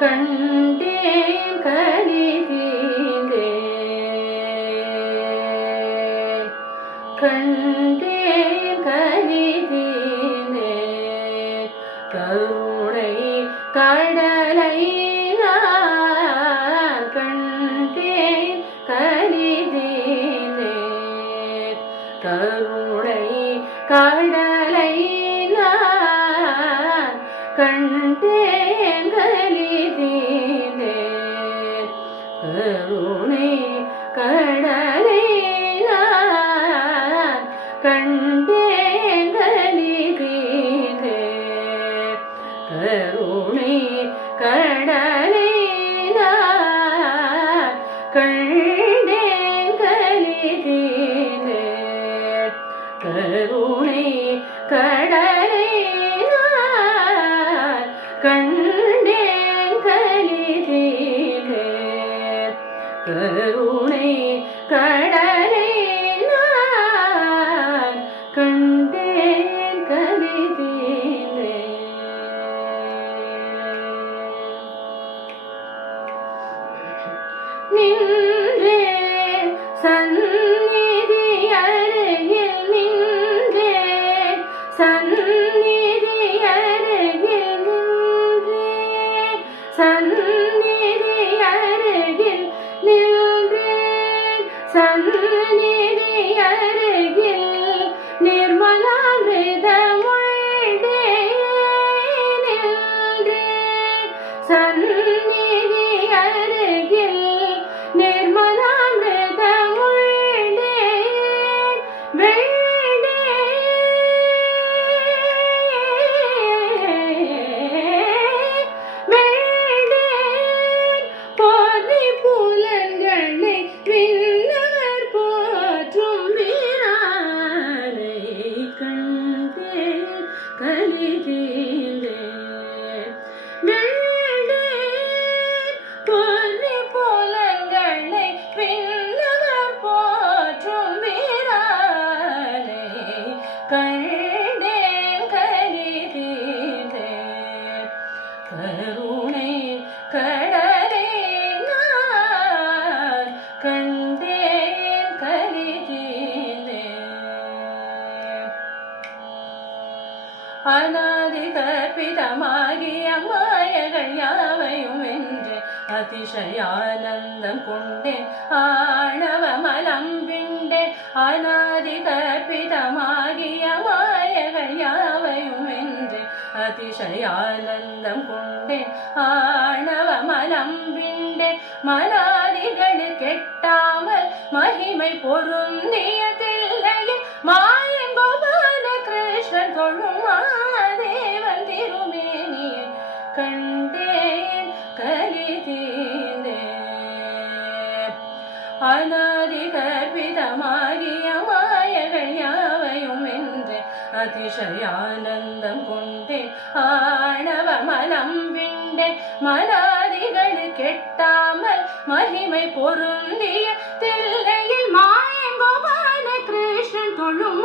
கண்டேன் கலிதீந்தேன் கண்டேன் கலிதீந்தேன் கருணை கடலை நான் கண்டேன் கலிதீந்தேன் கருணை கடலை நான் கண்டேன் கலிதீந்தேன் கருணை கடலை நான் கண்டேன் கலிதீந்தேன் கருணை கடலை நான் கண்டேன் கலிதீந்தேன் கருணை கடலை நான் கண்டேன் கலிதீந்தேன் கருணை கடலை நான் கண்டேன் கலிதீந்தேன் நின்றேன் சந்நிதி அருகில் நின்றேன் சந்நிதி அருகில் நின்றேன் சந்நிதி அருகில் நின்றேன் சந்நிதி அருகில் நிர்மலாமிருதமுண்டேன் நின்றேன் சந்நிதி அருகில் நிர்மலாமிருதமுண்டேன் வேண்டேன் போதி புலன்களை விண்ணவர் போற்றும் வீரானை கண்டேன் கலிதீந்தேன் வேண்டேன் போதி புலன்களை விண்ணவர் போற்றும் வீரானை கண்டேன் கலிதீந்தேன் கருணை கடலை நான் கண்டேன் கலிதீந்தேன் அநாதி கற்பிதமாகிய மாயகள் யாவையும் வென்று அதிசயானந்தம் கொண்டேன் ஆணவ மலம் விண்டேன் அநாதி கற்பிதமாகிய மாயகள் யாவையும் வென்று அதிசயானந்தம் கொண்டேன் ஆணவ மலம் விண்டேன் மலாதிகள் கெட்டாமல் மகிமை பொருந்திய தில்லையில் மாயன் கோபால கிருஷ்ணன் தொழும் மாதேவன் திருமேனியை கண்டேன் கலிதீந்தேன் அநாதி கற்பிதமாகிய மாயகள் யாவையும் வென்று அதிசயானந்தம் கொண்டேன் ஆணவ மலம் விண்டேன் மலாதிகள் கெட்டாமல் மகிமை பொருந்திய தில்லையில் மாயன் கோபால கிருஷ்ணன் தொழும்